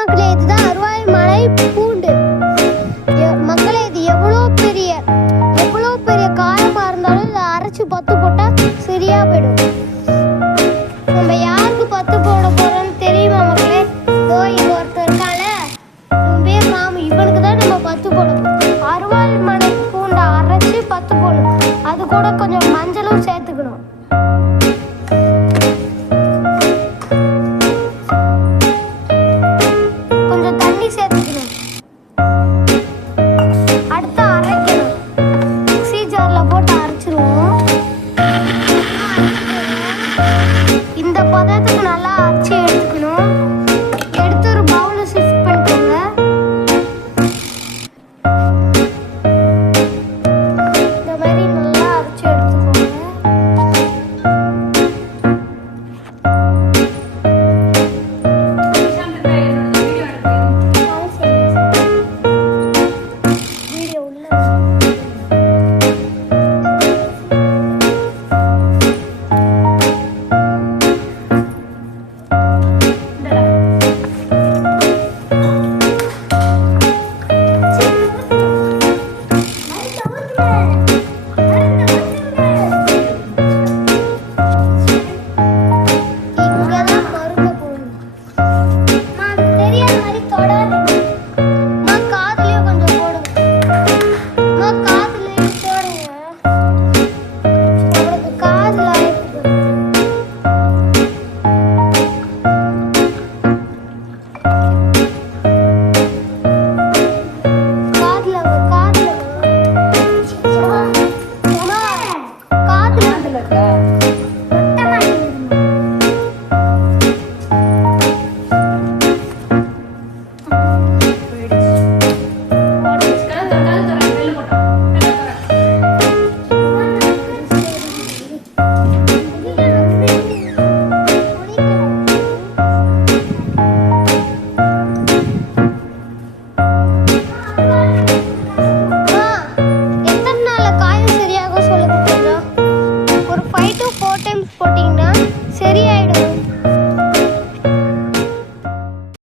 மக்களே, இதுதான் அருவாய் மலை பூண்டு. மக்களே, இது எவ்வளோ பெரிய காயமா இருந்தாலும் இதை அரைச்சு பத்து போட்டா சரியா போயிடும். நம்ம யாருக்கு பத்து போட போறோம்னு தெரியுமா மக்களே? இங்க ஒருத்தர் இருக்காங்க.